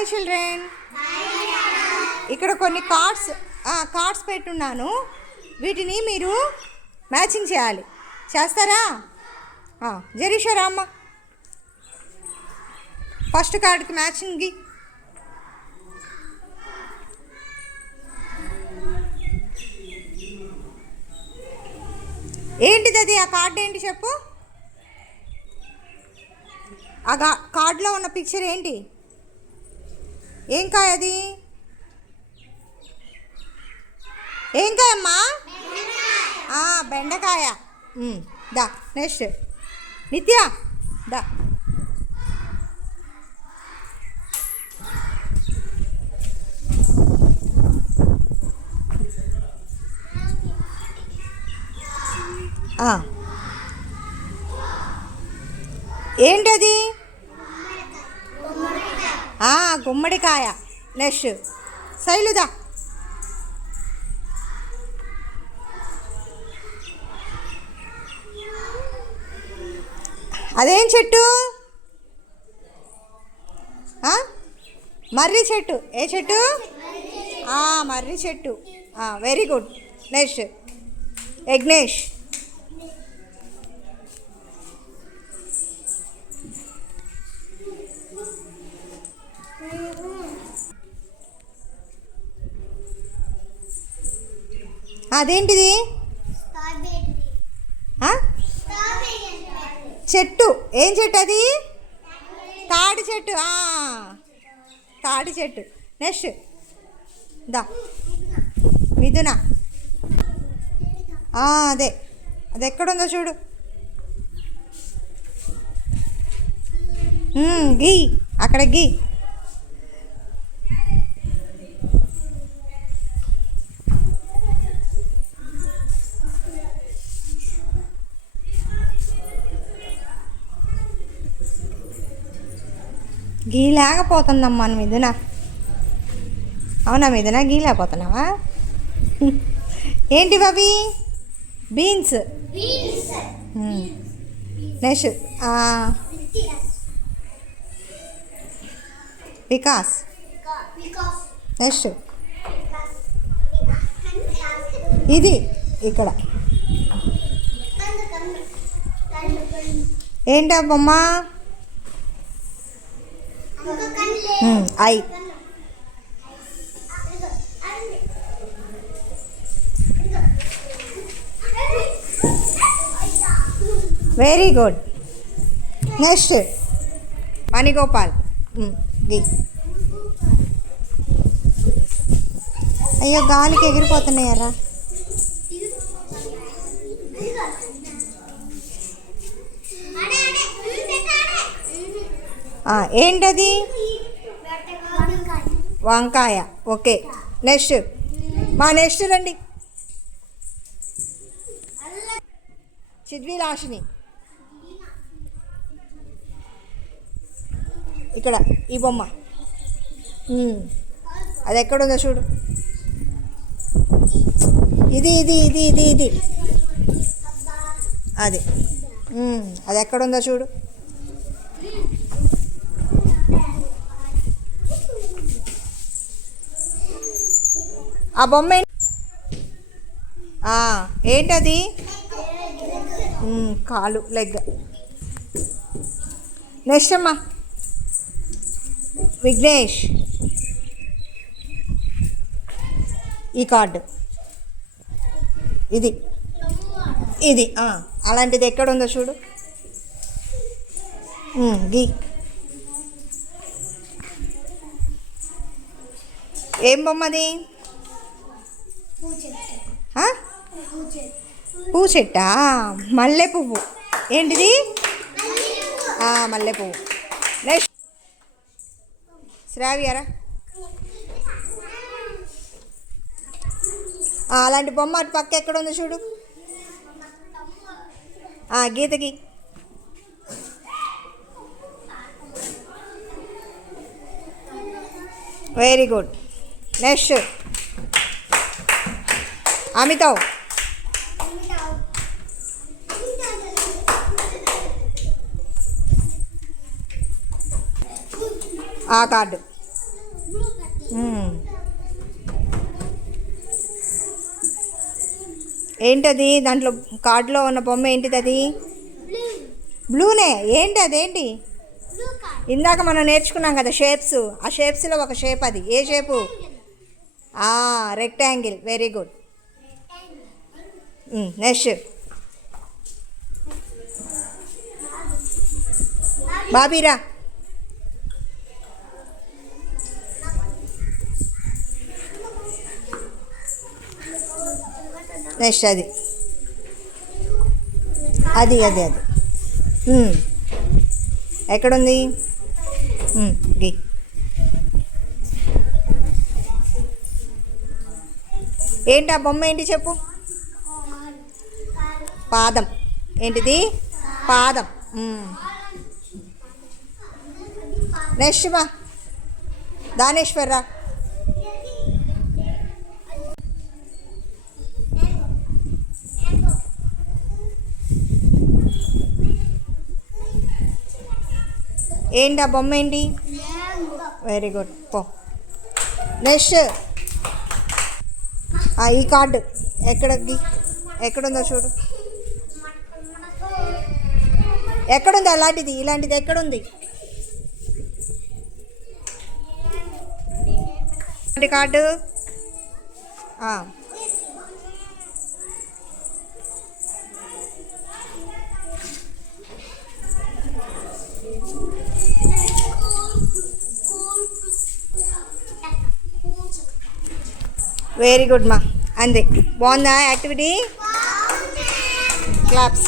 Hi children. ఇక్కడ కొన్ని cards పెట్టున్నాను. వీటిని మీరు మ్యాచింగ్ చేయాలి. చేస్తారా? జరీషా అమ్మ, ఫస్ట్ కార్డ్కి మ్యాచింగ్. ఏంటిది అది? ఆ కార్డు ఏంటి చెప్పు. ఆ కార్డులో ఉన్న పిక్చర్ ఏంటి? ఏం కాయ అది? ఏం కాయమ్మా? బెండకాయ. దా నెక్స్ట్ నిత్య దా. ఏంటది? గుమ్మడికాయ. నెక్స్ట్ శైలుదా. అదేం చెట్టు? మర్రి చెట్టు. ఏ చెట్టు? మర్రి చెట్టు. Very good. నెక్స్ట్ యజ్ఞేష్. అదేంటిది? చెట్టు. ఏం చెట్టు అది? తాడి చెట్టు. తాడి చెట్టు. నెక్స్ట్ దా మిథున. అదే అది ఎక్కడుందో చూడు. గీ, అక్కడ గీ. గీలేకపోతుందమ్మా మిథున. అవునా మిథున? గీలేకపోతున్నావా? ఏంటి అవి? బీన్స్. నెక్స్ట్ వికాస్. నెక్స్ట్ ఇది ఇక్కడ ఏంటా బొమ్మ? I. Very good. Next Manigopal. అయ్యో గాలికి ఎగిరిపోతున్నాయారా. ఏంటది? వంకాయ. ఓకే. నెక్స్ట్ నెక్స్ట్ రండి. చిద్విలాషిని. ఇక్కడ ఈ బొమ్మ. అది ఎక్కడుందో చూడు. ఇది ఇది ఇది ఇది ఇది అది. అది ఎక్కడుందో చూడు. ఆ బొమ్మ ఏంటది? కాలు, లెగ్. నెక్స్ట్ అమ్మా విఘ్నేష్. ఈ కార్డు ఇది ఇది అలాంటిది ఎక్కడుందో చూడు. గీ. ఏం బొమ్మది? పువ్వు చెట్టా? మల్లె పువ్వు. ఏంటిది? మల్లె పువ్వు. నెక్స్ట్ శ్రావ్యారా. అలాంటి బొమ్మ అటు పక్క ఎక్కడ ఉందో చూడు. గీతకి. Very good. నెక్స్ట్ అమితావ్. ఆ కార్డు ఏంటది దాంట్లో కార్డులో ఉన్న బొమ్మ ఏంటిది అది? బ్లూనే. ఏంటి అదేంటి? ఇందాక మనం నేర్చుకున్నాం కదా షేప్స్, ఆ షేప్స్లో ఒక షేప్ అది. ఏ shape? Rectangle. Very good. Next బాబీరా. నెక్స్ట్ అది అది అది అది ఎక్కడుంది? గీ. ఏంటి ఆ బొమ్మ ఏంటి చెప్పు? పాదం. ఏంటిది? పాదం. నెక్స్ట్ బా దానేశ్వర్రా. ఏంటి ఆ బొమ్మ ఏంటి? Very good. పో. నెక్స్ట్ ఈ కార్డు ఎక్కడుందో చూడు. ఎక్కడుంది అలాంటిది? ఇలాంటిది ఎక్కడుంది? కార్డు వెరీ గుడ్ మా. అంతే. బాగుందా యాక్టివిటీ? క్లాప్స్.